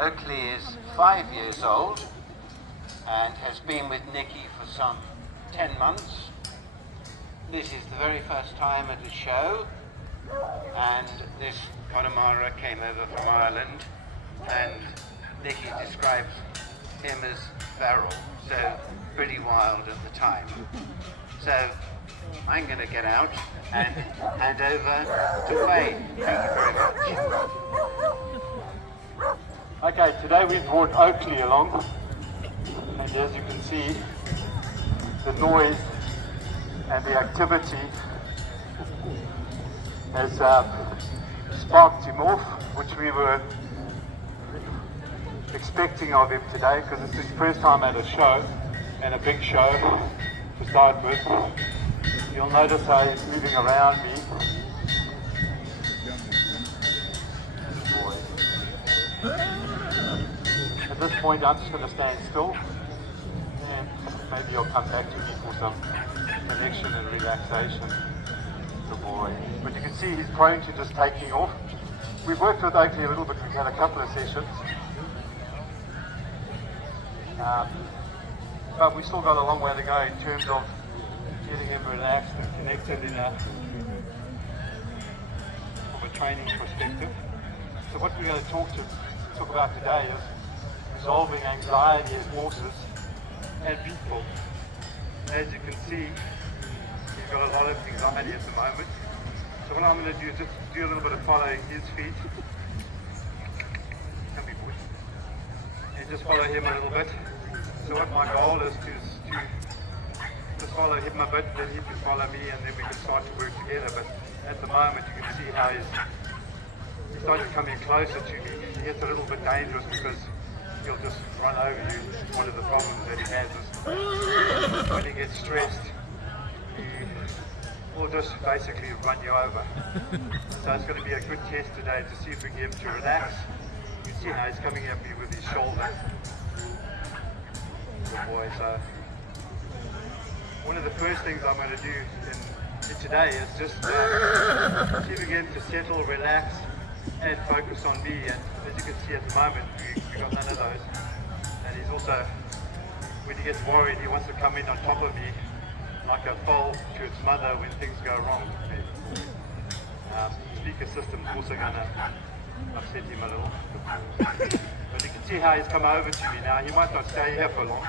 Oakley is 5 years old and has been with Nikki for some 10 months. This is the very first time at a show, and this Connemara came over from Ireland, and Nikki describes him as feral, so pretty wild at the time. So I'm going to get out and hand over to Wayne. Thank you very much. Okay, today we've brought Oakley along, and as you can see, the noise and the activity has sparked him off, which we were expecting of him today, because it's his first time at a show, and a big show to start with. You'll notice how he's moving around me. At this point, I'm just going to stand still, and maybe he'll come back to me for some connection and relaxation. Good boy. But you can see he's prone to just taking off. We've worked with Oakley a little bit. We've had a couple of sessions. But we've still got a long way to go in terms of getting him relaxed and connected from a training perspective. So what we're going to talk about today is resolving anxiety in horses and people. As you can see, he's got a lot of anxiety at the moment. So what I'm going to do is just do a little bit of following his feet. Come here, boy. And just follow him a little bit. So what my goal is to just follow him a bit, then he can follow me, and then we can start to work together. But at the moment you can see how he's starting to come in closer to me. He gets a little bit dangerous because he'll just run over you. One of the problems that he has is when he gets stressed, he will just basically run you over. So it's going to be a good test today to see if we can get him to relax. You see how he's coming at me with his shoulder. Good boy. So one of the first things I'm going to do in today is just see if we get him to settle, relax, and focus on me. And as you can see at the moment, we got none of those. And he's also, when he gets worried, he wants to come in on top of me like a foal to its mother when things go wrong. Speaker system's also going to upset him a little. But you can see how he's come over to me now. He might not stay here for long,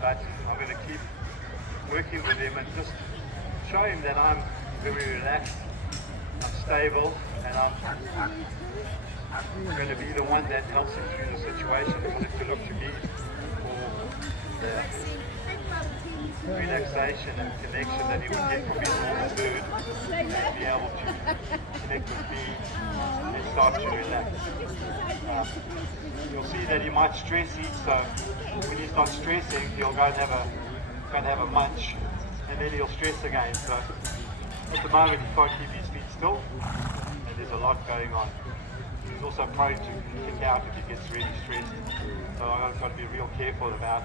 but I'm going to keep working with him and just show him that I'm very relaxed, I'm stable, and I'm going to be the one that helps him through the situation. I want him to look to me for the relaxation and connection that he would get from his normal bird, and be able to connect with me and start to relax. You'll see that he might stress eat, so when he's not stressing, he'll go and have a munch, and then he'll stress again. So at the moment he can't keep his feet still, and there's a lot going on. He's also prone to kick out if he gets really stressed, so I've got to be real careful about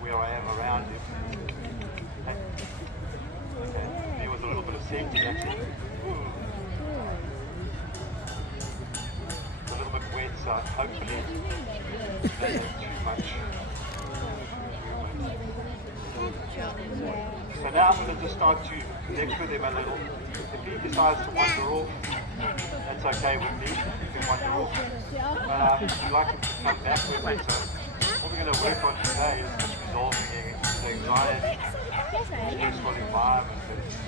where I am around him. Okay. There was a little bit of safety actually. It's a little bit wet, so hopefully that's not too much. So now I'm going to just start to connect with him a little. If he decides to wander off, that's okay with me. He can wander off. But I'd like him to come back with me. So what we're going to work on today is just resolving his anxiety, stressful environment.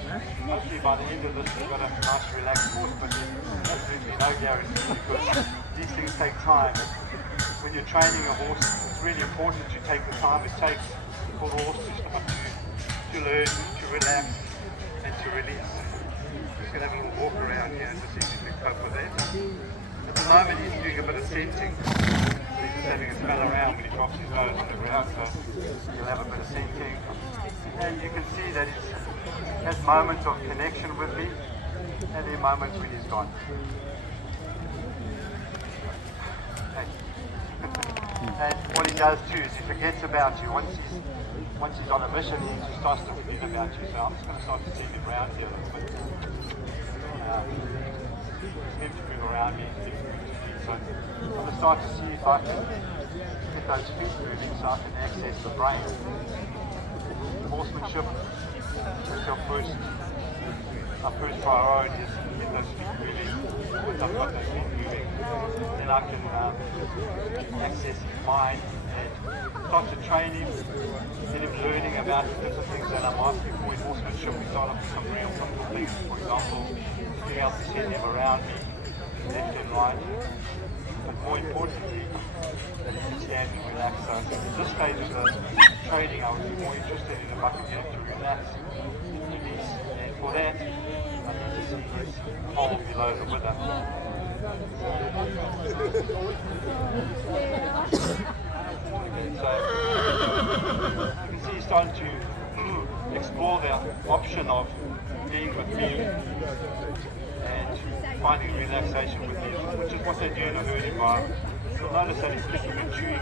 And hopefully by the end of this we've got a nice relaxed horse, but there's absolutely no guarantee because these things take time. When you're training a horse, it's really important to take the time it takes for the horse to start to learn, to relax, and to release. Just going to have a little walk around here and just see if you can cope with that. At the moment he's doing a bit of sensing. He's just having a smell around when he drops his nose on the ground, so he'll have a bit of sensing. And you can see that he has moments of connection with me, and then moments when he's gone. And what he does too is he forgets about you. Once he's on a mission, he just starts to forget about you. So I'm just going to start to see him around here a little bit. Just him to move around me, So I'm going to start to see if I can get those feet moving so I can access the brain. Horsemanship, that's our first priority is to get those feet moving. Once I've got those feet moving, then I can access his mind and start to train him, get him learning about the different things that I'm asking for in horsemanship. We start off with some real simple things, for example, being able to send him around me, left and right, but more importantly, that he can stand and relax. So at this stage of the training, I would be more interested in if I could get him to relax, release, and for that, I need to see his pole below the wither. So you can see he's starting to explore the option of being with me and finding relaxation with me, which is what they do in a herd environment. You'll notice that he's kicking and chewing me.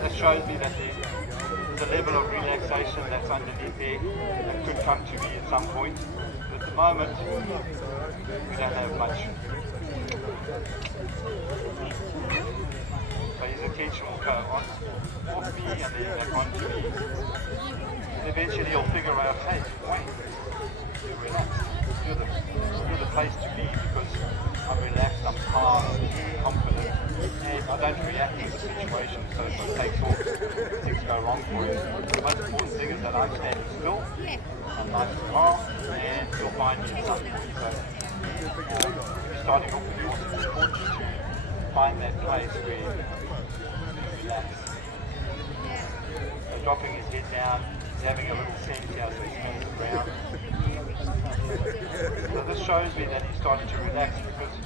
That shows me that the level of relaxation that's underneath there that could come to me at some point. But at the moment, we don't have much. So his attention will go on off me and then back onto me. And eventually he'll figure out, hey, wait, you're relaxed. You're the place to be because I'm relaxed, I'm calm, confident, and I don't react to the situation. So if it takes off, things go wrong for you. The most important thing is that I'm standing still, I'm nice and calm, and you'll find me at some point. So starting off with yours, it's important to find that place where you relax. So dropping his head down, he's having a little sense here, so he smells the ground. So this shows me that he's starting to relax because he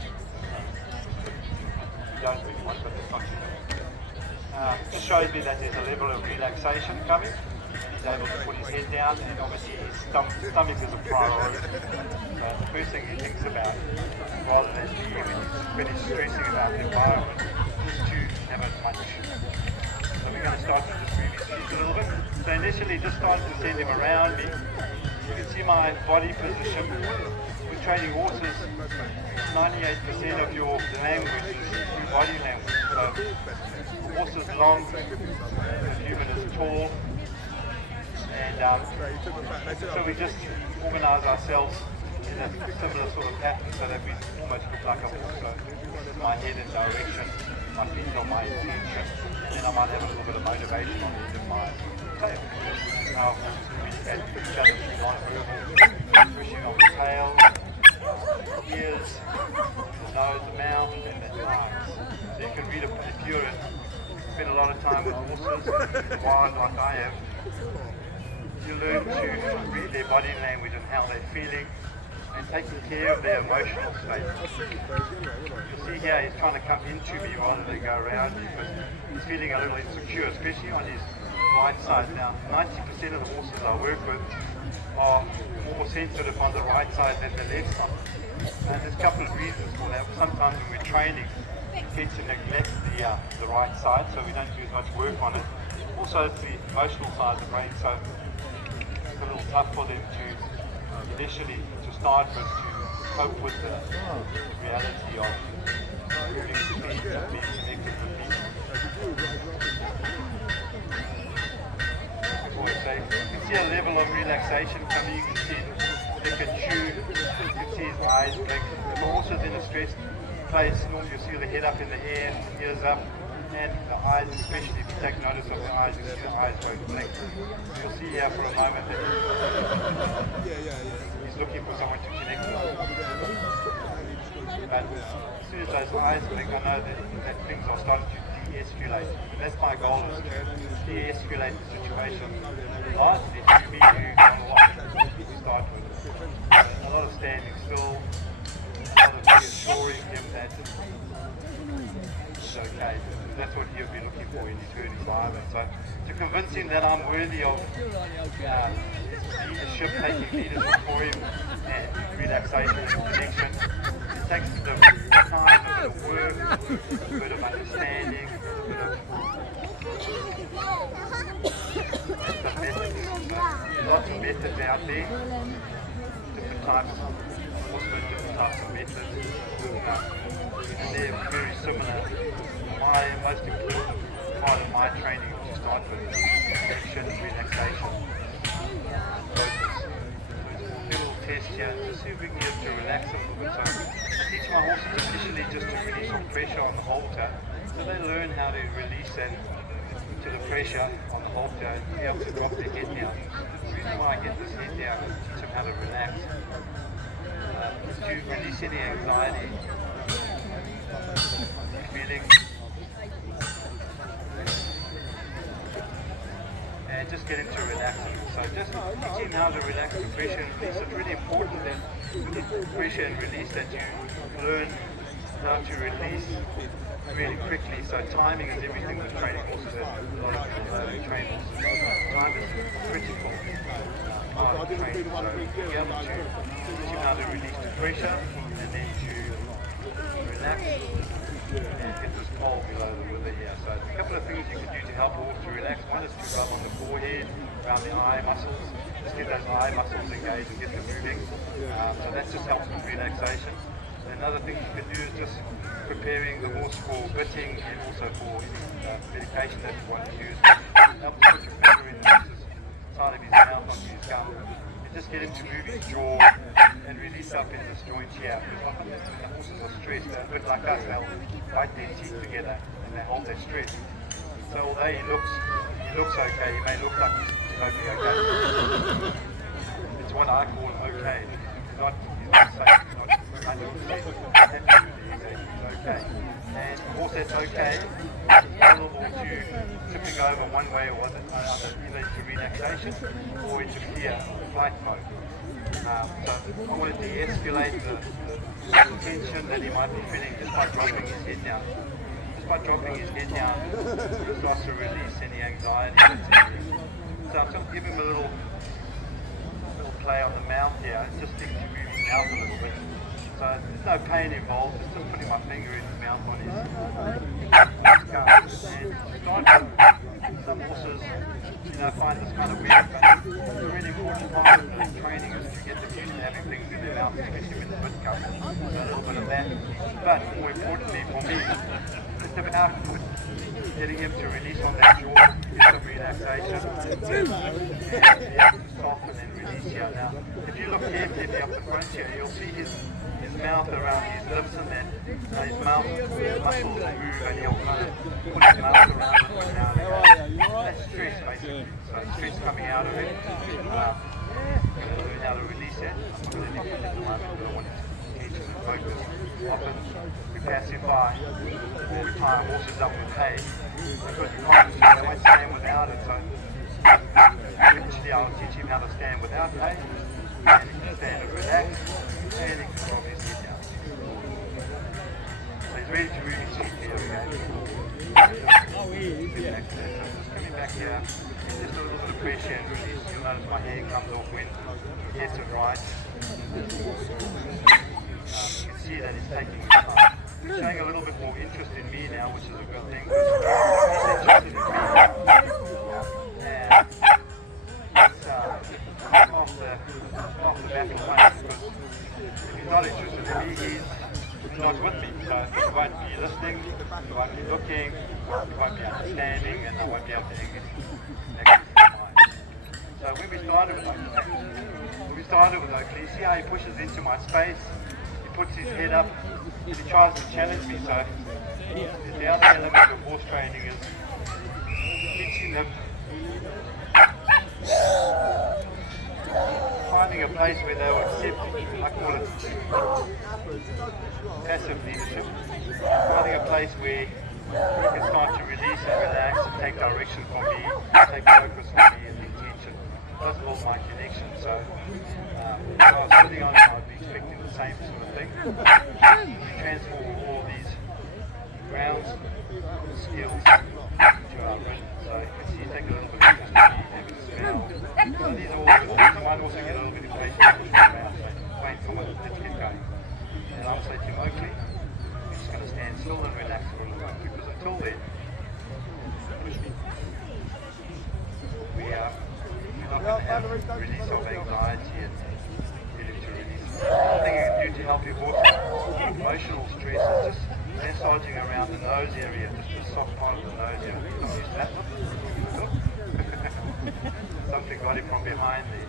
don't really want, but that's not too this shows me that there's a level of relaxation coming. He's able to put his head down, and obviously his stomach is a priority. So the first thing he thinks about, rather than when he's stressing about the environment, is to have a munch. So we're going to start to just move his feet a little bit. So initially just starting to send him around me. You can see my body position. With training horses, 98% of your language is through body language. So the horse is long, the human is tall. And so we just organise ourselves in a similar sort of pattern so that we almost look like a horse. So this is my head in direction, my feet on my intention, and then I might have a little bit of motivation on the end of my tail. Now we add each other through non-verbal, pushing on the tail, the ears, the nose, the mouth, and the eyes. So you can read if you're spend a lot of time with horses, wild like I have. You learn to read their body language and how they're feeling and taking care of their emotional state. You'll see here he's trying to come into me rather than go around me because he's feeling a little insecure, especially on his right side. Now, 90% of the horses I work with are more sensitive on the right side than the left side. And there's a couple of reasons for that. Sometimes when we're training, we tend to neglect the right side, so we don't do as much work on it. Also, it's the emotional side of the brain, so it's a little tough for them to initially to start with to cope with the reality of moving speeds and being connected with people. So you can see a level of relaxation coming. You can see they can chew. You can see his eyes blink. If the horse is in a stressed place, normally you'll see the head up in the air, ears up. And the eyes, especially if you take notice of the eyes, you see the eyes go blink. You'll see here for a moment that he's looking for someone to connect with. And as soon as those eyes blink, I know that things are starting to de-escalate. That's my goal, is to de-escalate the situation. Lastly, to me, you don't watch to start with. A lot of standing still, a lot of reassuring him that it's okay. That's what he'll be looking for in his herd environment. So to convince him that I'm worthy of leadership, taking leadership for him, and relaxation and connection, it takes the time, a bit of work, a bit of understanding, a bit of lots of methods out there, different types of horsemen, different types of methods, and they're very similar. My most important part of my training is to start with action, relaxation, focus. So it's a little test here to see if we can get them to relax a little bit. So I teach my horses initially just to release some pressure on the halter, so they learn how to release and to the pressure on the halter and be able to drop their head down. The reason why I get this head down is to teach them how to relax, to release any anxiety, feeling, and just get into relaxing. So just teaching how to relax the pressure and release. It's really important that with the pressure and release that you learn how to release really quickly. So timing is everything with training horses. As a lot of trainers, time is critical part of training. So be able to teach them how to release the pressure and then to relax and get this pole below the wither here. So a couple of things you can do to help a horse to relax. One is to rub on the forehead, around the eye muscles. Just get those eye muscles engaged and get them moving. So that just helps with relaxation. Another thing you can do is just preparing the horse for bitting and also for medication that you want to use. Help to put your finger in the horse's side of his mouth onto his gum and just get him to move his jaw and release up in this joint here. Because often the horses are stressed, a bit like us, they'll bite their teeth together and they hold their stress. So although he looks okay, he may look like he's totally okay. It's what I call okay. He's not safe, he's not 100% okay. And of course that's okay, available to tipping over one way or another, either into relaxation or into fear, flight mode. So I want to de-escalate the tension that he might be feeling just by dropping his head down. Just by dropping his head down, he starts to release any anxiety that's in him. So I'm just giving him a little play on the mouth here, just to move his mouth a little bit. So there's no pain involved, it's just putting my finger in his mouth on his gum. And start with some horses, find this kind of weird, but the really important part of the training is to get them used to having things in their mouth, especially when the bit comes. So a little bit of that. But more importantly for me, just about getting him to release on that jaw, get some relaxation, and soften and release here. Now, if you look carefully up the front here, you'll see his mouth around his lips and then his mouth muscles move and he'll kind of put his mouth around it and down and go. That's stress basically. So stress coming out of it. Learn how to release it. I'm not going to do it at the moment, but I want to teach him and focus. Often we pacify or we tie our horses up with hay because we can't, they won't stand without it. So eventually I'll teach him how to stand without hay and he can stand and relax and he can drop his head down. So he's ready to move his feet here again. Just coming back here, just a little bit of pressure and release. You'll notice my hand comes off when he gets it right. You can see that he's taking his time. He's showing a little bit more interest in me now, which is a good thing. He's interested in me. And it's off the battle plan, because if he's not interested in me, he's not with me. So he won't be listening, he won't be looking, he won't be understanding, and I won't be able to engage his mind. So when we started with Oakley, you see how he pushes into my space, he puts his head up, he tries to challenge me. So the other element of horse training is teaching them, finding a place where they will accept, I call it passive leadership, finding a place where you can start to release and relax and take direction from me, take focus from me and intention. That's all my connection. So if I was sitting on it, I'd be expecting the same sort of thing. We transform all these grounds skills into our rhythm. So you can see, take a little bit of interest in me, having a smell. So these are all good. You might also get a little bit of patience around, so wait, come on, let's get going. And I'll say to him, Oakley, we're just going to stand still and relax for a little bit, because until then, we are not going to have release of anxiety and feeling to release. Another thing you can do to help your horse is just massaging around the nose area, just the soft part of the nose area. Use that. Something got him from behind there.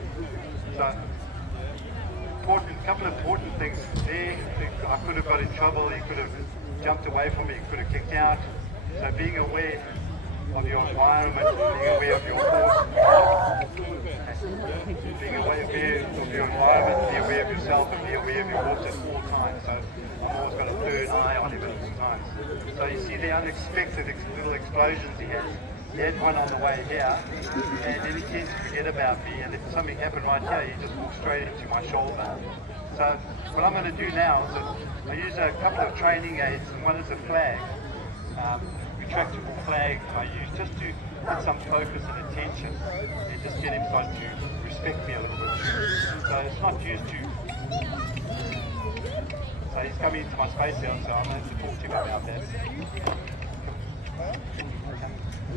So, couple of important things there. I could have got in trouble, he could have jumped away from me, he could have kicked out. So being aware of your environment, being aware of your horse, being aware of your environment, be aware of yourself and be aware of your horse at all times. So I've always got a third eye on him at all times. So you see the unexpected little explosions he has. He had one on the way here, and then he tends to forget about me, and if something happened right here, he just walks straight into my shoulder. So what I'm going to do now is that I use a couple of training aids, and one is a flag, retractable flag I use just to get some focus and attention, and just get him starting to respect me a little bit. So it's not used to... So he's coming into my space here, so I'm going to have to talk to him about that.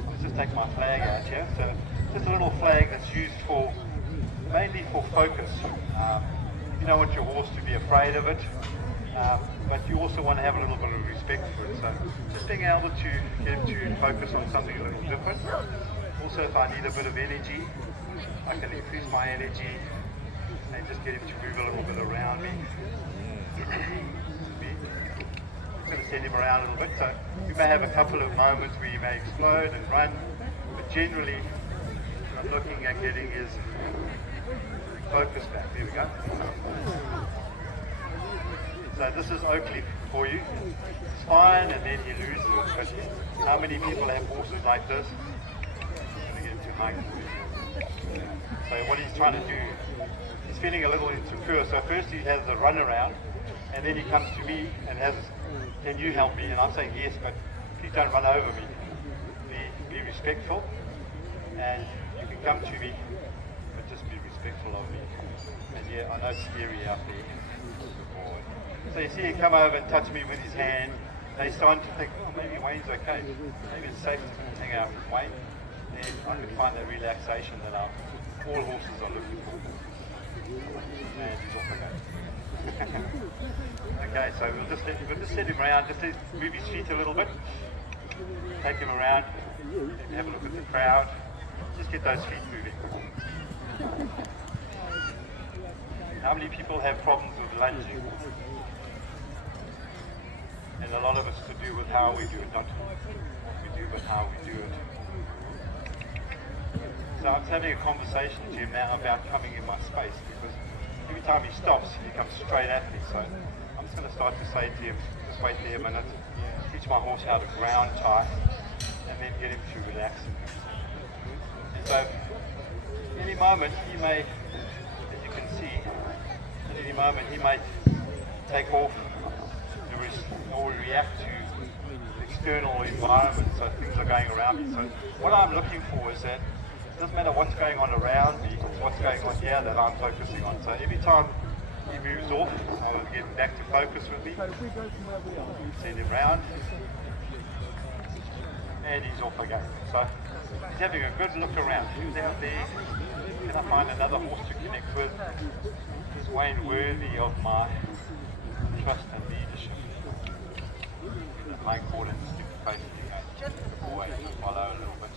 Let's just take my flag out here. So just a little flag that's used for, mainly for focus. You don't want your horse to be afraid of it, but you also want to have a little bit of respect for it. So just being able to get him to focus on something a little different. Also, if I need a bit of energy, I can increase my energy and just get him to move a little bit around me. I'm going to send him around a little bit, so you may have a couple of moments where you may explode and run, but generally I'm looking at getting his focus back. There we go. So this is Oakley for you. It's fine, and then he loses it. But how many people have horses like this? I'm going to get him to Mike. So what he's trying to do, he's feeling a little insecure. So first he has the run around, and then he comes to me and has, can you help me? And I'm saying yes, but please don't run over me. Be respectful, and you can come to me, but just be respectful of me. And yeah, I know it's scary out there. So you see him come over and touch me with his hand. They're starting to think, oh, maybe Wayne's okay. Maybe it's safe to hang out with Wayne. Then I can find that relaxation that all horses are looking for. And he's off again. Okay, so we'll just set him around, just move his feet a little bit, take him around, maybe have a look at the crowd, just get those feet moving. How many people have problems with lunging? And a lot of it's to do with how we do it, not what we do, but how we do it. So I'm having a conversation with him now about coming in my space, because every time he stops, he comes straight at me. So I'm just going to start to say to him, just wait there a minute, teach my horse how to ground tie, and then get him to relax. So any moment he may, as you can see, at any moment he might take off or react to the external environment, so things are going around me. So what I'm looking for is that it doesn't matter what's going on around me, it's what's going on here that I'm focusing on. So every time he moves off, I'll get him back to focus with me, send him round, and he's off again. So he's having a good look around. Who's out there? Can I find another horse to connect with? Is Wayne worthy of my trust and leadership? My important is to basically always follow a little bit.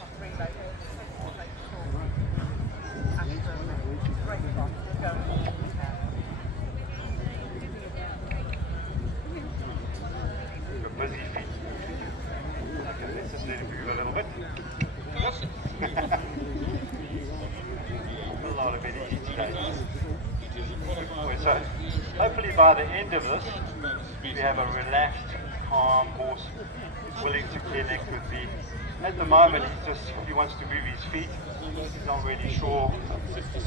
You're busy feet. Okay, let's just let it move a little bit. A lot of energy today. So hopefully by the end of this, we have a relaxed, calm horse who's willing to connect with me. At the moment, he wants to move his feet. He's not really sure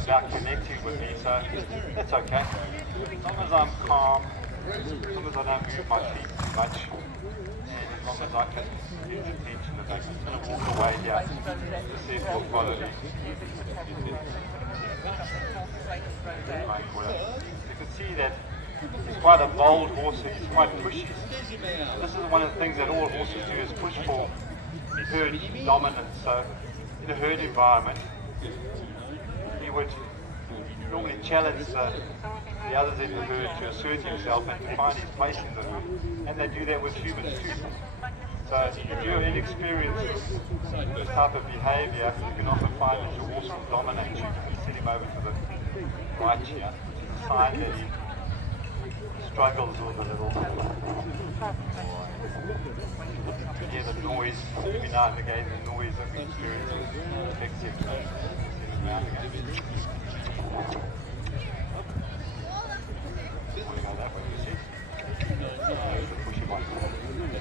about connecting with me, so that's okay. As long as I'm calm, as long as I don't move my feet too much, and as long as I can get his attention, I'm just going to walk away here to see if he'll follow me. You can see that he's quite a bold horse, he's quite pushy. This is one of the things that all horses do, is push for herd dominance. So in a herd environment, he would normally challenge the others in the herd to assert himself and to find his place in the herd. And they do that with humans too. So if you're inexperienced with this type of behaviour, you can often find that your horse will dominate you. You set him over to the right here. It's a sign that he struggles with a little. You hear the noise, every now and again the noise that we experience affects him. Set him around again.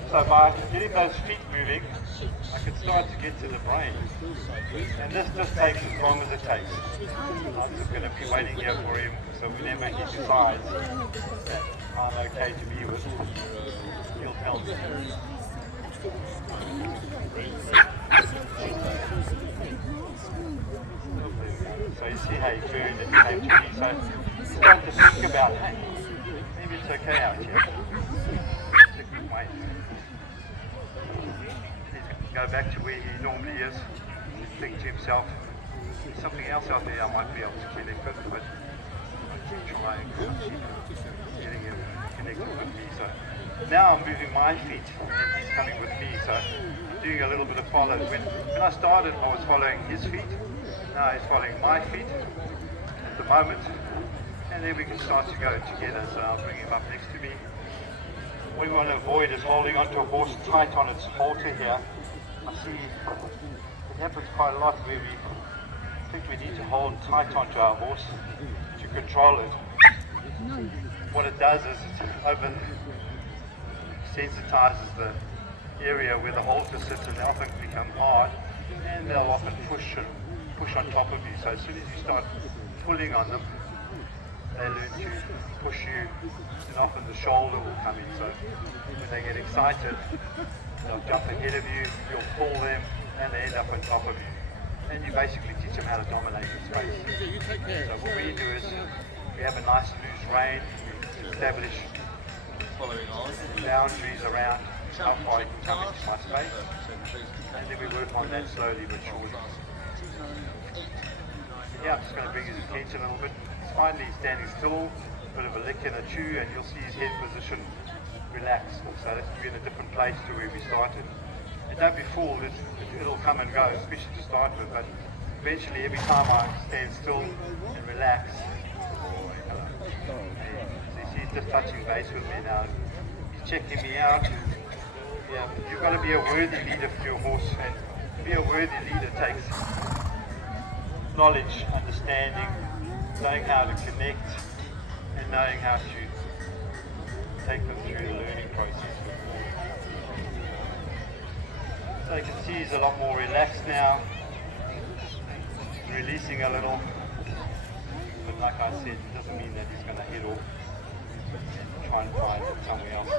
So by getting those feet moving, I can start to get to the brain. And this just takes as long as it takes. I'm just going to be waiting here for him, so whenever he decides that I'm okay to be with, he'll tell me. So you see how he turned and he came to me. So you start to think about, hey, maybe it's okay out here. Stick with weight. Go back to where he normally is, think to himself, there's something else out there I might be able to connect with, but try and getting him connected with me. So now I'm moving my feet and he's coming with me, so doing a little bit of follow. When I started I was following his feet, now he's following my feet at the moment, and then we can start to go together. So I'll bring him up next to me. What we want to avoid is holding onto a horse tight on its halter here. I see it happens quite a lot where we think we need to hold tight onto our horse to control it. What it does is it over sensitizes the area where the halter sits, and they often become hard and they'll often push on top of you. So as soon as you start pulling on them, they learn to push you, and often the shoulder will come in. So when they get excited, they'll jump ahead of you, you'll pull them, and they end up on top of you. And you basically teach them how to dominate the space. So what we do is, we have a nice loose rein, we establish boundaries around how far you can come into my space, and then we work on that slowly but surely. Yeah, I'm just going to bring his attention a little bit. He's finally standing still, a bit of a lick and a chew, and you'll see his head position relax. So that's to be in a different place to where we started. And don't be fooled, it'll come and go, especially to start with, but eventually every time I stand still and relax, so you see he's just touching base with me now. He's checking me out. Yeah, you've got to be a worthy leader for your horse, and to be a worthy leader takes knowledge, understanding, knowing how to connect, and knowing how to take them through the learning process. So you can see he's a lot more relaxed now, releasing a little, but like I said, it doesn't mean that he's going to head off and try and find it somewhere else.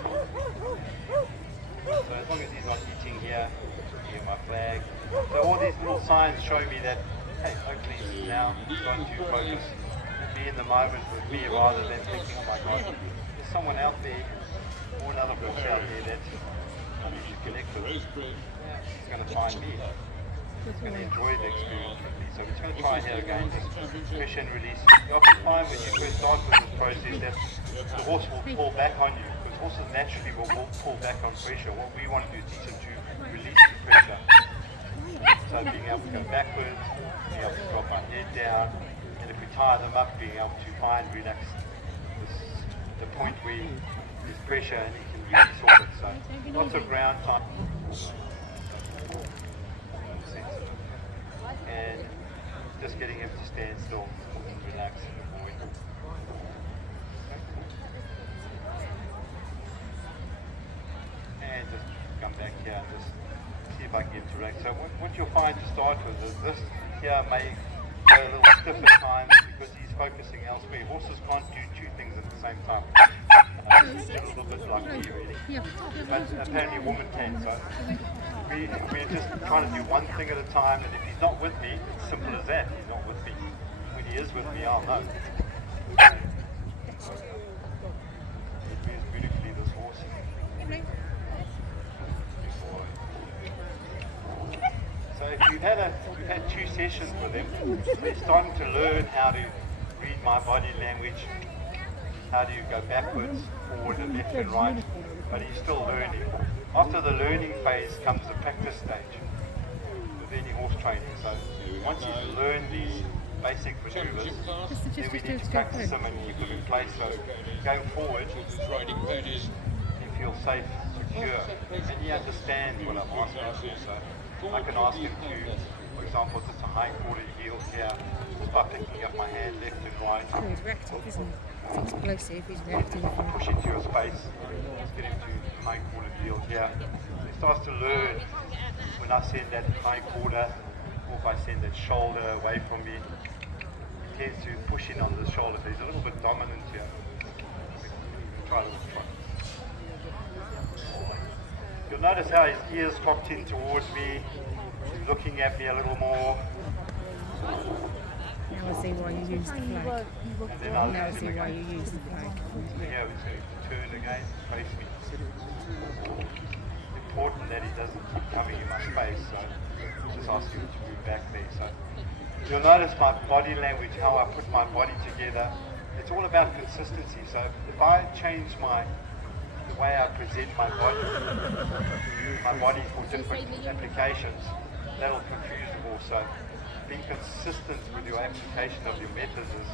So as long as he's not eating here, my flag. So all these little signs show me that, hey, hopefully he's now starting to focus and be in the moment with me rather than thinking, oh my God, there's someone out there or another horse out there that I need to connect with. He's going to find me. He's going to enjoy the experience with me. So we're just going to try here again, just push and release. You often find when you first start with this process that the horse will pull back on you, because horses naturally will pull back on pressure. What we want to do is teach them to release the pressure. So being able to go backwards, being able to drop our head down, and if we tie them up, being able to find relax the point where there's pressure and he can release off it. So lots of ground time. And just getting him to stand still and relax and avoid. And just come back here and just see if I can interact. So what you'll find to start with is this here may go a little stiff at times because he's focusing elsewhere. Horses can't do two things at the same time. It's a little bit like me really. But apparently a woman can. So we're just trying to do one thing at a time, and if he's not with me, it's simple as that. He's not with me. When he is with me, I'll know. It moves beautifully, this horse. So we've had 2 sessions with him. They're starting to learn how to read my body language. How do you go backwards, forward, and left and right? But he's still learning. After the learning phase comes the practice stage with any horse training. So once he's learned these basic maneuvers, then we need to practice them and keep them in place. So going forward, he feels safe, secure, and he understands what I'm asking him for. So I can ask him to, for example, just a hind quarter heel here, just by picking up my hand left and right. Oh, he's reactive, isn't he? He's explosive, he's reactive. Push into your space, just get him to hind quarter heel here. He starts to learn when I send that hind quarter, or if I send that shoulder away from me, he tends to push in on the shoulder. He's a little bit dominant here. Try a little try. You'll notice how his ears cocked in towards me. He's looking at me a little more. Now I see why you use the flag. And then I'll Now I let see him why again. you use the flag. Yeah, he's going to turn again, face me. Important that he doesn't keep coming in my space, so just ask him to move back there. So you'll notice my body language, how I put my body together. It's all about consistency. So if I change the way I present my body for different applications, that'll confuse the horse. So being consistent with your application of your methods is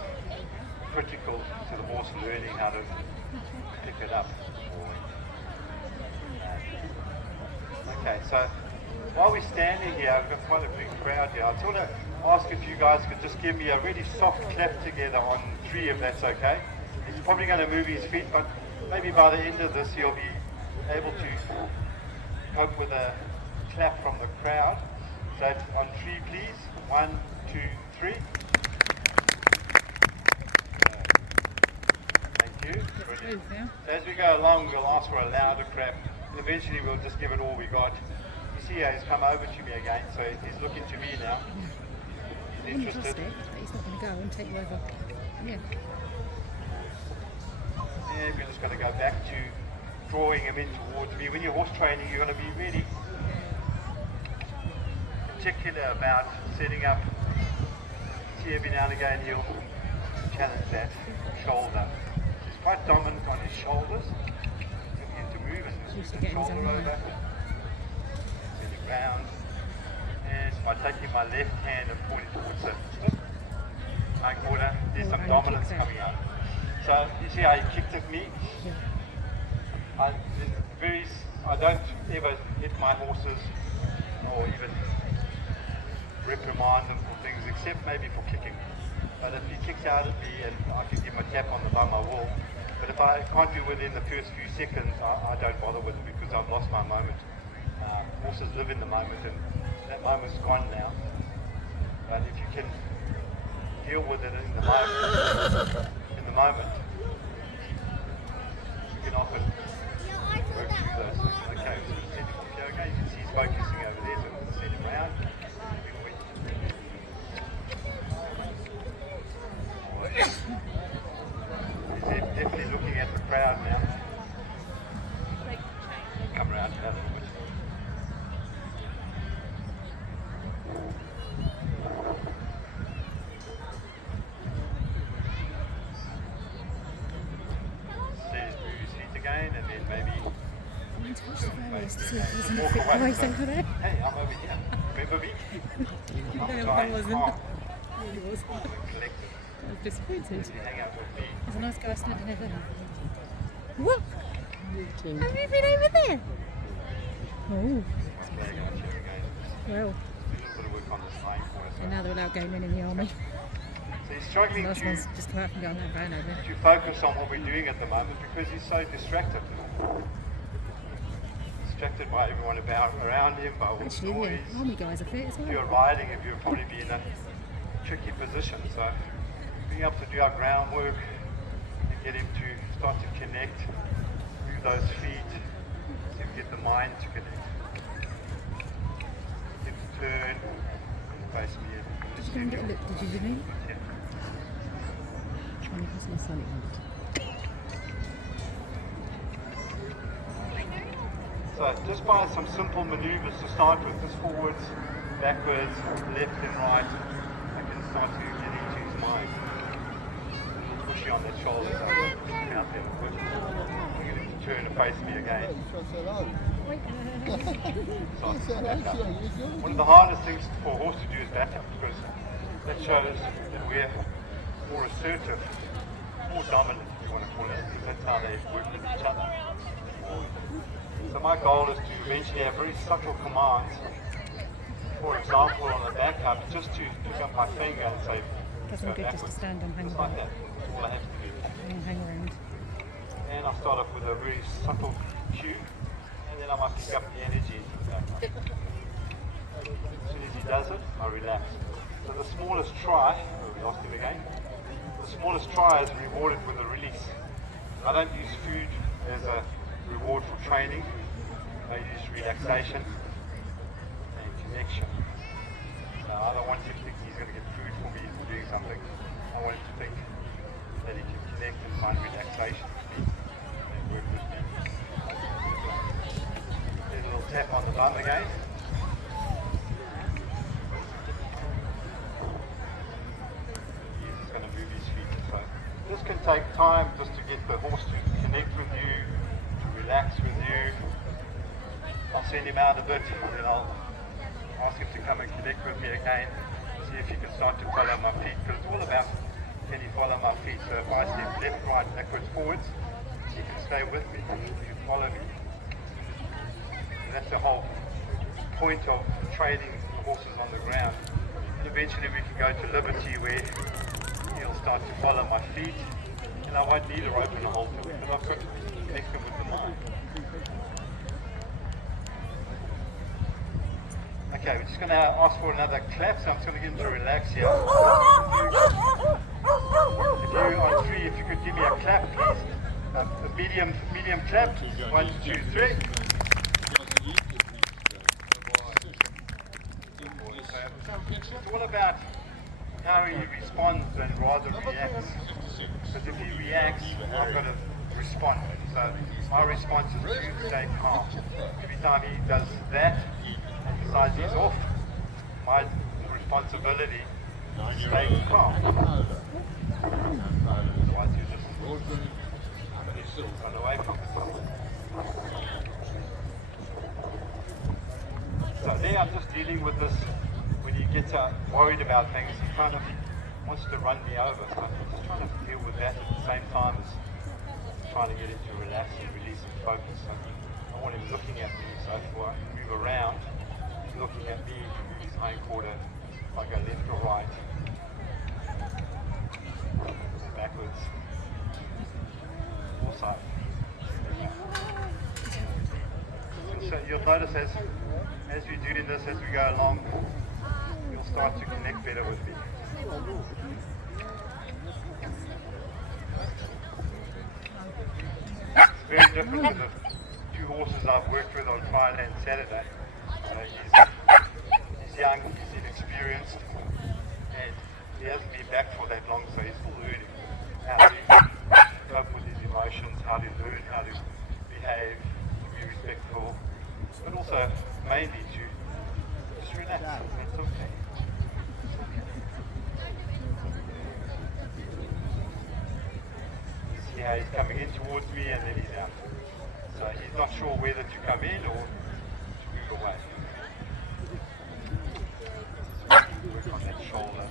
critical to the horse learning how to pick it up. Okay, so while we're standing here, I've got quite a big crowd here. I just want to ask if you guys could just give me a really soft clap together on 3, if that's okay. He's probably going to move his feet, but maybe by the end of this he'll be able to cope with a clap from the crowd. So on 3, please. 1, 2, 3. Thank you. Brilliant. So as we go along, we'll ask for a louder clap. And eventually we'll just give it all we got. You see how he's come over to me again, so he's looking to me now. He's I wouldn't trust interested. it, but he's not going to go and take you over. Yeah. Yeah, we're just going to go back to drawing him in towards me. When you're horse training, you're going to be really particular about setting up. See, every now and again he'll challenge that shoulder. He's quite dominant on his shoulders. Get him to move and Used to the getting his shoulder own over. way. Send it round. And by taking my left hand and pointing towards the hind quarter, there's some Oh, and he dominance kicks out. coming out. So you see how he kicked at me? I don't ever hit my horses or even reprimand them for things, except maybe for kicking. But if he kicks out at me and I can give him a tap on the bum, I will. But if I can't do within the first few seconds, I don't bother with it because I've lost my moment. Horses live in the moment, and that moment's gone now. But if you can deal with it in the moment, you can often work through those things. Okay, so send him off here. Okay, you can see he's focusing over there, so we'll send him round. He's definitely looking at the crowd now. Come around to that a little bit. Move his feet again, and then maybe I'm going to touch the barriers to see if there's any walk fit away. guys over there. Hey, I'm over here. Remember me? I'm No, tight, I wasn't. calm, It was. and collected. I was disappointed. You hang out with me. There's a nice guy standing over there. What? Have you been over there? Oh, Flag out here again. well. Just a little work on this line for us. And now they're allowed gay men in the army. So he's struggling Last to one's just come out from going that van over there. to focus on what we're doing at the moment because he's so distracted. Distracted by everyone around him, by all the Actually, noise. yeah, army guys are fit as If you're well. riding, if you'll probably be in a tricky position. So being able to do our groundwork and get him to start to connect, move those feet, see if we get the mind to connect. Get him to turn, face me in. Did you go and get a look? Did you, Janine? Yeah. Trying to pass my son in. So just by some simple maneuvers to start with, just forwards, backwards, left and right, I can start to get into his mind. you on that shoulder. So push him out there. I'm going to turn and face me again. So back up. One of the hardest things for a horse to do is back up, because that shows that we're more assertive, more dominant, if you want to call it, because that's how they work with each other. So my goal is to eventually have very subtle commands. For example, on the back up, just to pick up my finger and say, Doesn't good just to stand and hang just around. like that. That's all I have to do. And hang around. And I start off with a very subtle cue, and then I might pick up the energy into the back up. As soon as he does it, I relax. So the smallest try, we lost him again, the smallest try is rewarded with a release. I don't use food as a reward for training. I use relaxation and connection. So I don't want him to think he's going to get food for me for doing something. I want him to think that he can connect and find relaxation with me and work with me. There's a little tap on the bum again. He's just going to move his feet. So this can take time just to get the horse to connect with you, to relax with you. I'll send him out a bit and then I'll ask him to come and connect with me again, see if he can start to follow my feet, because it's all about can he follow my feet. So if I step left, right, backwards, forwards, he can stay with me, he can follow me. And that's the whole point of training the horses on the ground. And eventually we can go to liberty where he'll start to follow my feet and I won't need a rope and a halter because I've got to connect him with the mind. Okay, we're just going to ask for another clap, so I'm just going to get him to relax here. If you, on three, if you could give me a clap, please. A medium clap. 1, 2, 3. It's all about how he responds and rather reacts. Because if he reacts, I've got to respond. So my response is to stay calm. Every time he does that, decides he's off, my responsibility is to stay calm. So I do this. Run away from it. So there I'm just dealing with this, when he gets worried about things, he kind of wants to run me over. So I'm just trying to deal with that at the same time as trying to get him to relax and release and focus. So I want him looking at me, so if I move around, looking at me, his hind quarter, if I go left or right, backwards, or side. And so you'll notice as we're doing this, as we go along, you'll start to connect better with me. It's very different with the two horses I've worked with on Friday and Saturday. He's young, he's inexperienced, and he hasn't been back for that long, so he's still learning how to cope with his emotions, how to learn, how to behave, to be respectful, but also mainly to just relax. It's okay. You see how he's coming in towards me and then he's out. So he's not sure whether to come in or to move away. Work on that shoulder.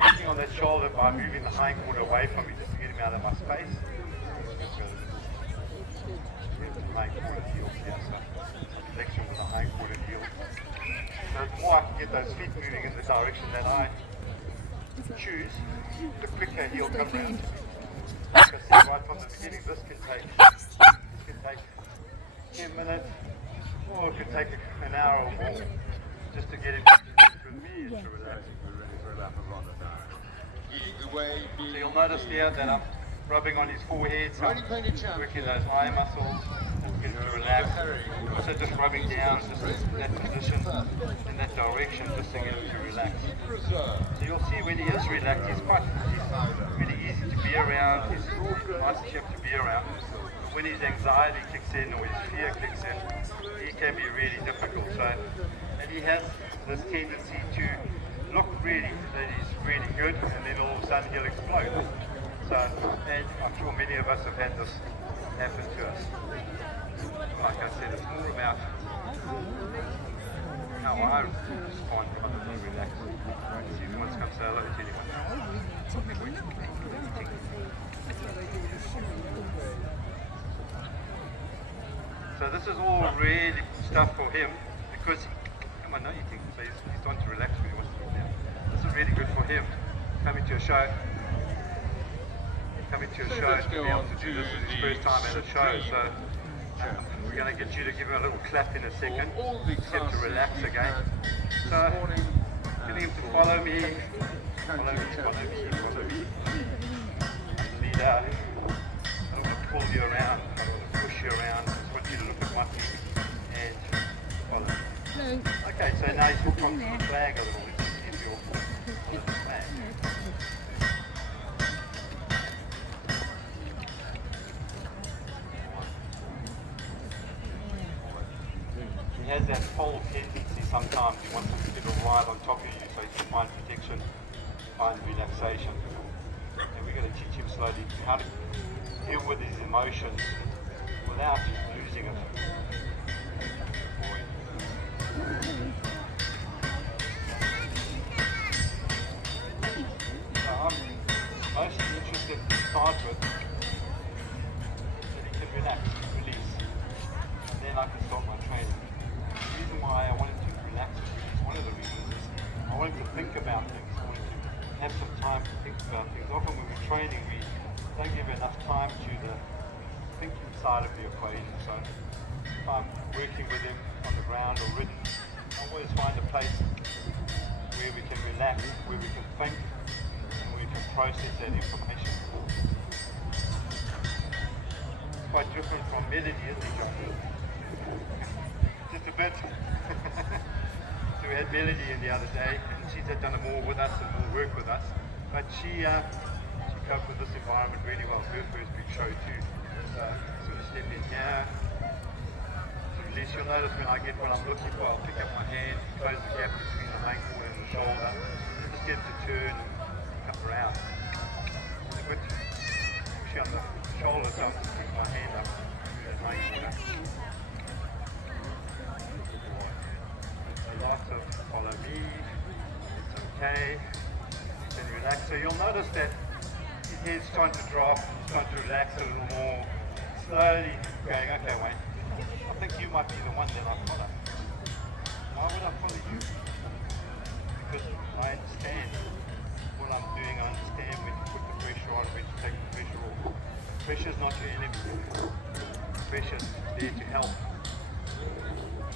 Working on that shoulder by moving the hind quarter away from me just to get him out of my space. The hind quarter heel here, so flexion with the hind quarter heel. So the more I can get those feet moving in the direction that I choose, the quicker he'll come around. Like I said right from the beginning, this can take 10 minutes, or it could take an hour or more just to get him to connect with me and to relax. So you'll notice here that I'm rubbing on his forehead, so I'm working those eye muscles, just get him to relax. Also just rubbing down, just in that position, in that direction, just to get him to relax. So you'll see when he is relaxed, he's really easy to be around, he's a nice chap to be around. When his anxiety kicks in or his fear kicks in, he can be really difficult. So, and he has this tendency to look really that he's really good, and then all of a sudden he'll explode. So So, and I'm sure many of us have had this happen to us. Like I said, it's more about how I respond rather than relax. See if someone comes to say hello to anyone. So this is all really stuff for him because come on, not eating. So he's starting to relax when he wants to eat now. This is really good for him. Coming to a show. To be able to do this is his first time at a show. So we're going to get you to give him a little clap in a second. Get him to relax again. So getting him to follow me. Lead out. I don't want to pull you around. I don't want to push you around. I just want you to look at my feet and follow. Okay, so now he's hooked onto the flag a little bit. If you're on the flag. He has that whole tendency sometimes. He wants to get a ride on top of you so he can find protection, find relaxation. And we're going to teach him slowly how to deal with his emotions without losing it. So I'm mostly interested to start with that he can relax, release, and then I can start my training. The reason why I wanted to relax and release, one of the reasons is I wanted to think about things. I wanted to have some time to think about things. Often when we're training, we don't give enough time to the thinking side of the equation. So if I'm working with him on the ground or ridden, I always find a place where we can relax, where we can think, and we can process that information. It's quite different from Melody, isn't it, John? Just a bit. So we had Melody in the other day, and she's done more with us and more work with us. But she coped with this environment really well. Her first big show too. So sort of step in here. At least you'll notice when I'm looking for, I'll pick up my hand, close the gap between the ankle and the shoulder, just get to turn and come around. But actually on the shoulder, so I'll just pick my hand up to that ankle. Lots of follow me, it's okay, then relax. So you'll notice that his head's trying to drop, he's trying to relax a little more, slowly going, okay, wait, I think you might be the one that I follow. Why would I follow you? Because I understand what I'm doing, I understand when to put the pressure on, when to take the pressure off. Pressure's not your enemy. Pressure's there to help.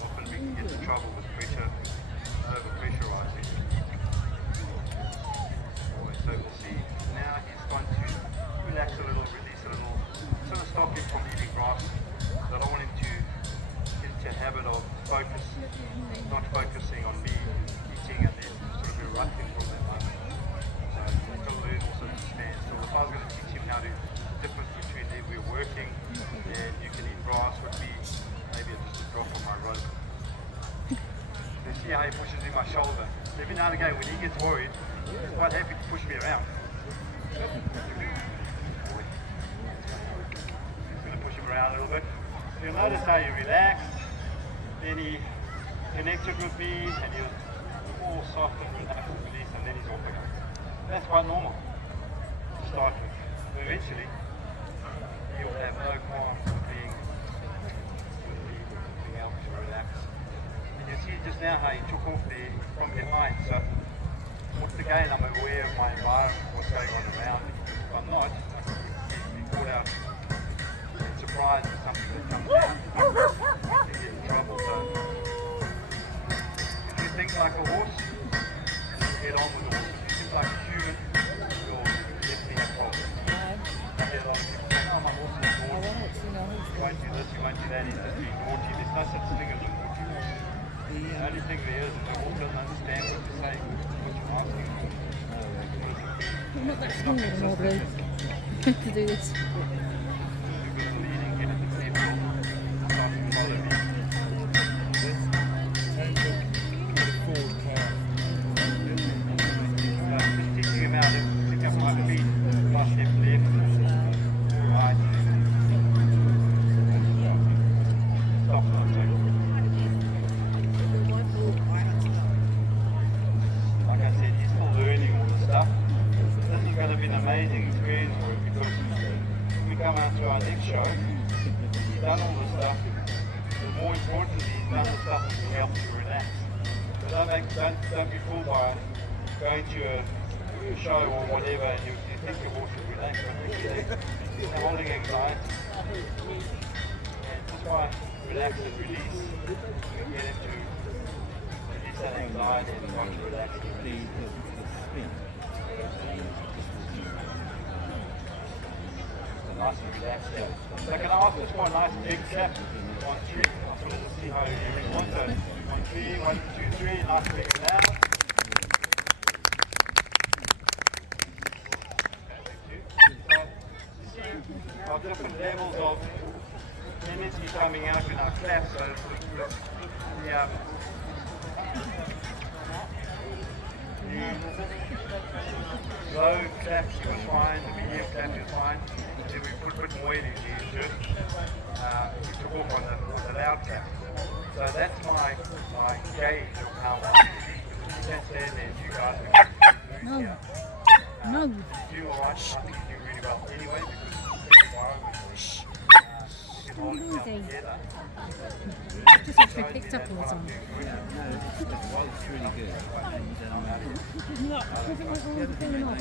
Often we can get into trouble with pressure, over pressurizing. So we'll see now he's going to relax a little, release a little, sort of stop him from eating grass. So I don't want him to get into a habit of not focusing on me eating and then sort of erupting from that moment. So he's got to learn also to stand. So if I was going to teach him how to, the difference between if we're working and you can eat grass would be maybe just a drop on my rope. You see how he pushes in my shoulder. Every now and again when he gets worried, he's quite happy to push me around. He's going to push him around a little bit. So you'll notice how he relaxed, then he connected with me and he was all soft and relaxed and released, and then he's off again. That's quite normal to start with. But eventually, he will have no qualms with being able to relax. And you see just now how he took off there from behind. So once again, I'm aware of my environment, what's going on around me. If I'm not, I can be caught out and surprised with something that comes down. I can get in trouble. So if you think like a horse, head on with a horse. If you think like a human, you'll definitely have problems. Head on. People say, oh, my horse is naughty. You won't do this, you won't do that. He's just being naughty. There's no such thing as a naughty horse. The only thing there is the horse doesn't understand what you're saying, what you're asking for. I'm not that small anymore, Blue, to do this. Just teaching him how to pick up my feet, left, left, show. He's done all the stuff. But more importantly, he's done the stuff that will help you relax. So don't be fooled by going to a show or whatever and you think your horse is relaxed, but actually they're holding anxiety. And just by relax and release, you can get him to release that anxiety and start to relax. Nice and relaxed there. So can I ask just for a nice big clap on 3? I just wanted to see how you respond. So on 3, 1, 2, 3, nice big now. Our different levels of energy coming out in our clap. So the low clap was fine, the medium clap is fine. Then we put a bit more energy into it. We took off on the loud clap. So that's my gauge of how much you can stand there. You guys No. do alright. I think you do really well anyway because Just actually picked up all the time. It's really good. No, because it was all going off.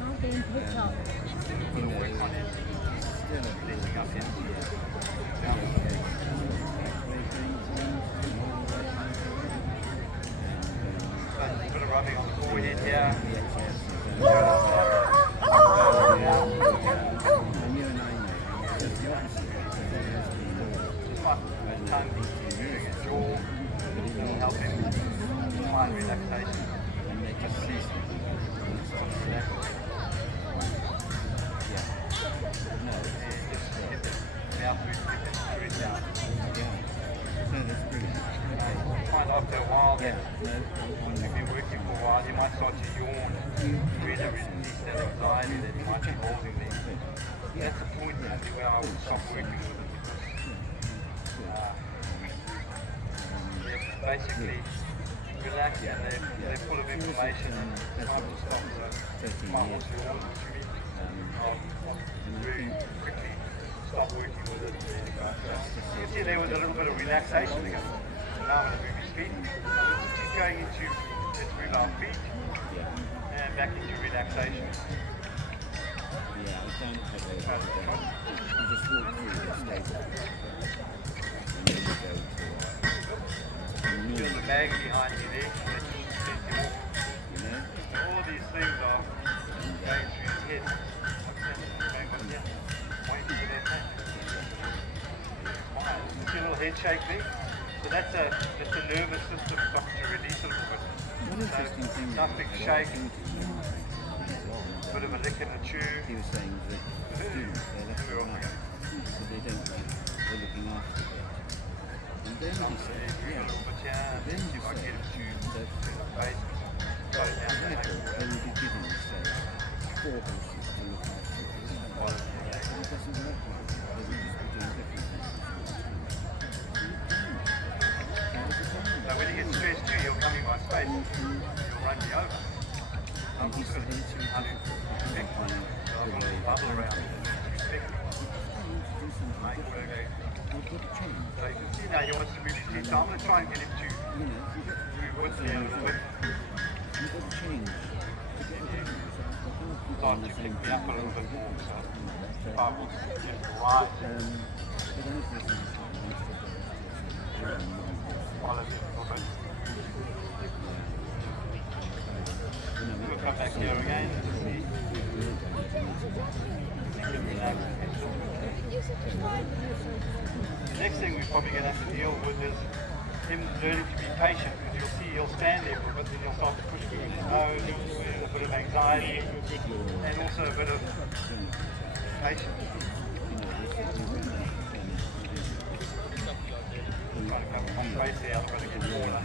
Not being picked up. A bit of rubbing on the forehead here. Tongue moving his jaw, it'll help him find relaxation. Find after a while that once you've been working for a while, you might start to yawn. Really release that anxiety that you might be holding there. That's the point actually where I would stop working with it. Basically relaxed and they're full of information and time to stop. So my horse will want to me. I'll very quickly stop working with it. You see there was a little bit of relaxation again. Now I'm going to move his feet. Keep going into, let's move our feet and back into relaxation. Yeah, I don't have a you just walk through the stable. And then you go to Feel the bag behind you there. All of these things are going through his head. Waiting for their turn. See a little head shake there? So that's a nervous system starting to release a little bit. So nothing shake. Bit of a lick in the chew. He was saying that the students, they're left behind, so they don't, they're looking after them. And then he said, yeah, then he said that Michael, they will be given, say, 4 horses to look after. It doesn't work like that. They will just be doing different things. So when he gets stressed too, he'll come in my space. He'll run me over. And he said it's really difficult I'm going to bubble around. I've got to change. So you can see now he wants to move his feet. So I'm going to try and get him to You know, move with me a little bit. you've got to change. Start to pick me up a little bit more. So if I was just right, follow me a little bit. We'll come back here again. The next thing we're probably going to have to deal with is him learning to be patient, because you'll see he'll stand there for a bit, then he'll start to push through his nose, a bit of anxiety, and also a bit of patience. Trying to cover my face here, I'm trying to get smaller.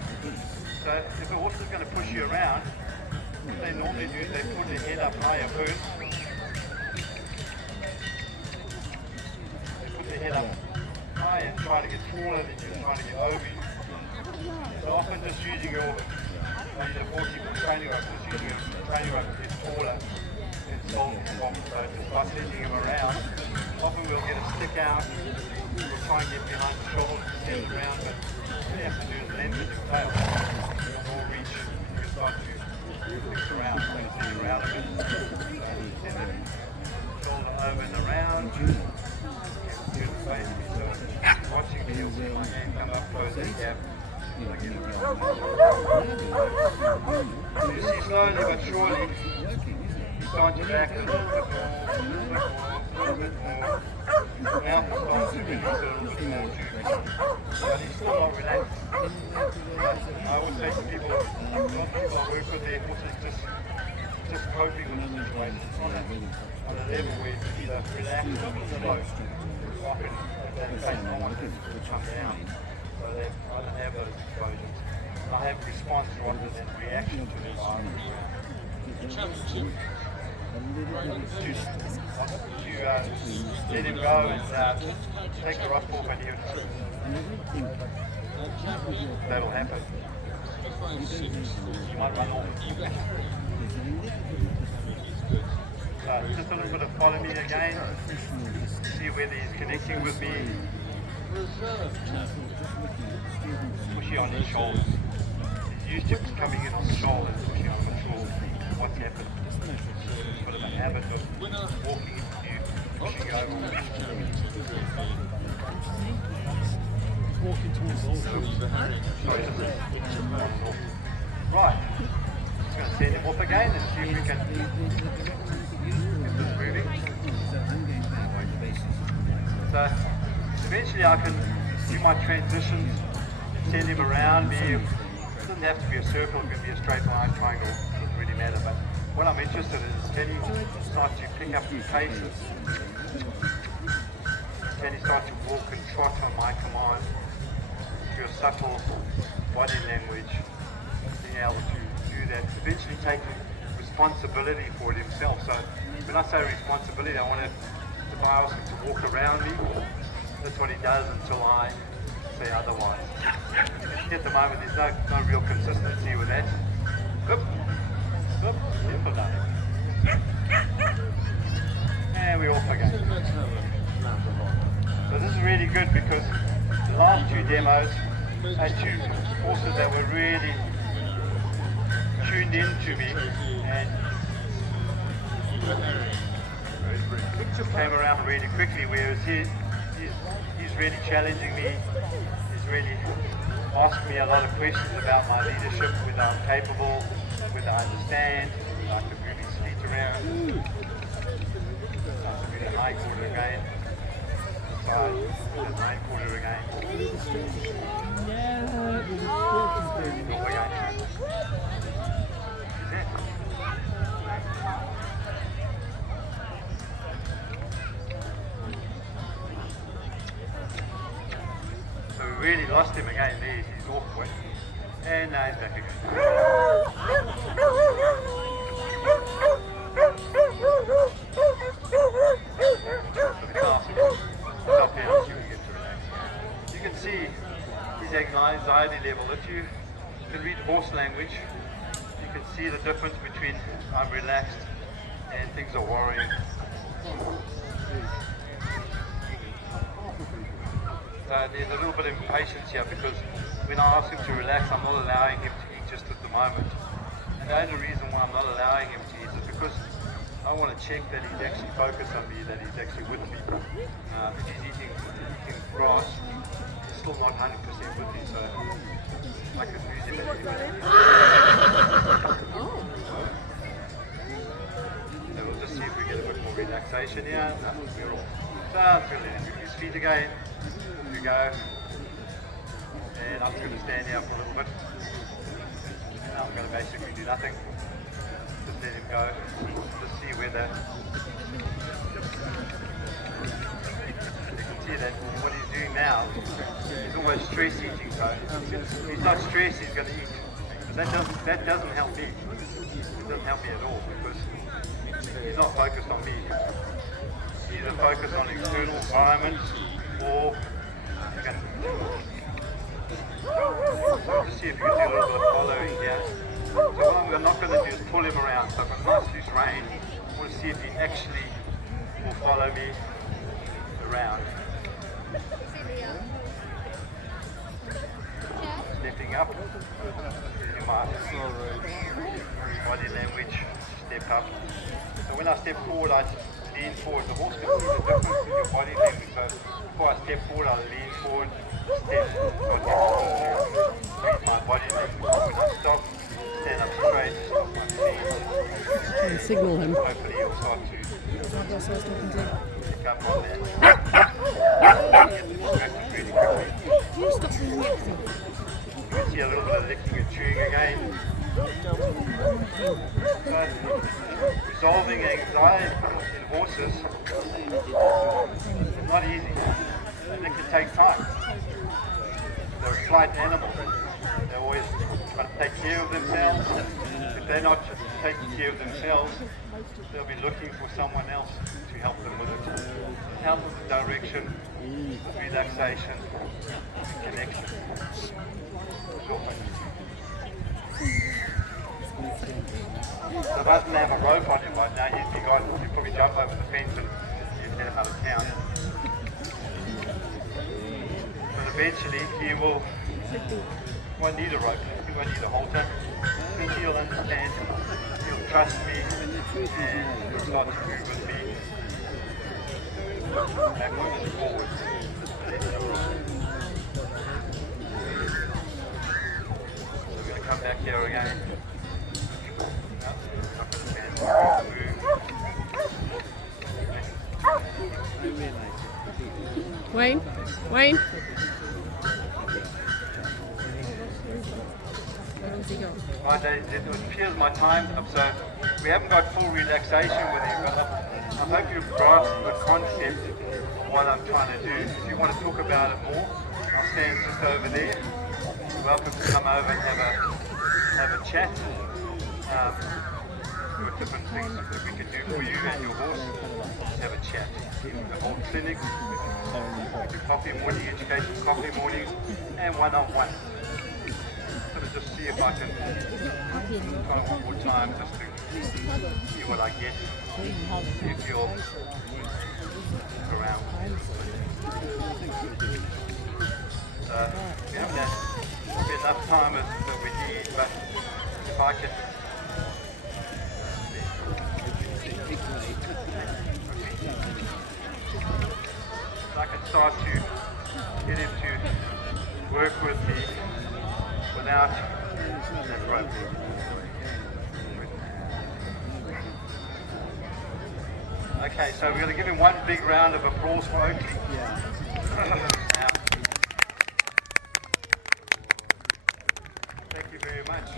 So if a horse is going to push you around, what they normally do is they put their head up higher first. They put their head up high and try to get taller than you, trying to get over you. So often just using your use a 40-foot training rope. Just using a training rope is taller. It's sold from, so just by sending him around, often we'll get a stick out, we'll try and get behind the shoulders to send it around, but all you have to do is lengthen your tail. You'll more reach, you can start to fix around, so you send it around a bit. Send it shoulder over and around. Do the face. So watching me, you'll see my hand come up, close that gap. You see slowly but surely, you start your back a little bit more, a little bit more. Mouth starts to be a little bit more too. But he's still not relaxed. I always say to people, a lot of people I work with their horses just coping with the situation. It's not on a level where it's either relaxed or slow. Often that case I want it to come down. So I don't have those exposures. I have response rather than reaction to the environment. To let him go and take the rough off and that'll happen. You might run off. So just a little bit of follow me again. See whether he's connecting with me. Pushy on his shoulders. He's used to coming in on the shoulders, pushing on the shoulders. What's happened? It's a bit of a habit of walking into you, pushing over. Walking towards the right. Just going to send him off again and see if we can get this moving. So eventually I can do my transitions, send him around. It doesn't have to be a circle, it can be a straight line, triangle, doesn't really matter. But what I'm interested in is can he start to pick up the paces? Can he start to walk and trot on my command? Through a subtle body language, being able to do that, eventually taking responsibility for it himself. So when I say responsibility, I want if I ask him to walk around me, that's what he does until I say otherwise. At the moment, there's no real consistency with that. Oop, oop, and we're off again. So this is really good because the last two demos had two horses that were really tuned in to me and came around really quickly, whereas he's really challenging me. He's really asking me a lot of questions about my leadership, whether I'm capable, whether I understand, I can move his feet around. I can do the high quarter again. The 9 quarter again. So we really lost him again there. He's off quick. And now he's back again. Stop here and see when he gets to relax. You can see his anxiety level. If you can read horse language, you can see the difference between I'm relaxed and things are worrying. So there's a little bit of impatience here because when I ask him to relax, I'm not allowing him to eat just at the moment. And the only reason why I'm not allowing him to eat is because I want to check that he's actually focused on me, that he's actually with me. If he's eating grass, he's still not 100% with me, so I could lose him at any minute. So we'll just see if we get a bit more relaxation here. No, we're off. So I'm going to let him move his feet again. Here we go. And I'm just going to stand here for a little bit. And I'm going to basically do nothing. Just let him go. Just see whether you can see that what he's doing now, he's almost stress eating. So if he's not stressed, he's going to eat. But that doesn't help me. It doesn't help me at all because he's not focused on me. He's either focused on external environment or so just see if you can do a little bit of following here. So what I'm not going to do is pull him around. So I've got a nice loose rein. I want to see if he actually will follow me around. Stepping up. You might body language, step up. So when I step forward, I lean forward. The horse can see the difference in your body language. So before I step forward, I lean forward, step, read my body language. When I stop, stand up straight, my feet. And signal him. Hopefully he'll start to pick up on that. Get distracted really quickly. You stop doing that. You can see a little bit of licking and chewing again. But resolving anxiety in horses is not easy, and it can take time. They're a flight animal. They're always trying to take care of themselves. If they're not taking care of themselves, they'll be looking for someone else to help them with it. Help with the direction, relaxation, connection. So if I didn't have a rope on him right now, he'd probably jump over the fence and you'd get him out of town. But eventually he won't need a rope, he won't need a halter. He'll understand, he'll trust me, and he'll start to move with me backwards and forwards. So we're going to come back here again. Wayne? Wayne? Right, it appears my time's up, so we haven't got full relaxation with you, but I hope you've grasped the concept of what I'm trying to do. If you want to talk about it more, I'll stand just over there. You're welcome to come over and have a chat. There are different things that we can do for you and your horse. Just have a chat. The whole clinic, we do coffee morning, education coffee mornings, and one-on-one. I'm going to just see if I can try one more time just to see what I get. If you'll look around. We haven't had enough time that we need, but if I can start to get him to work with me without that rope. Okay, so we're going to give him one big round of applause for Oakley. Thank you very much.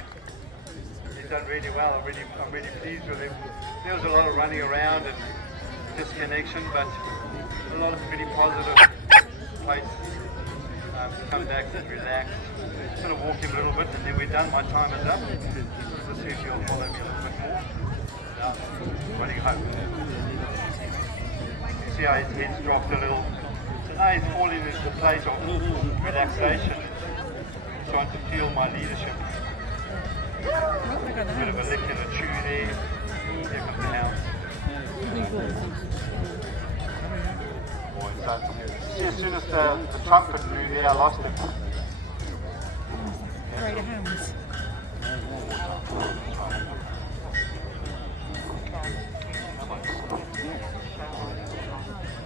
He's done really well. I'm really pleased with him. There was a lot of running around and disconnection, but a lot of really positive place to come back and relax. Just going to walk him a little bit and then we're done. My time is up. Let's see if you'll follow me a little bit more. Now, running home. You see how his head's dropped a little. So now he's falling into the place of relaxation. He's trying to feel my leadership. A bit of a lick and a chew there. There comes the hound. See, as soon as the trumpet blew there, I lost it. Afraid of hounds.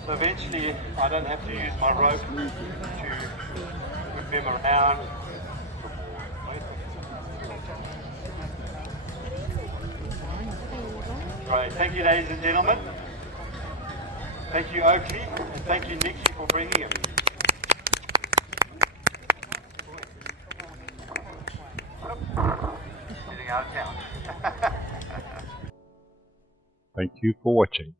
So eventually, I don't have to use my rope to whip him around. Great. Thank you, ladies and gentlemen. Thank you, Oakley, and thank you, Nikki, for bringing him. Getting out of town. Thank you for watching.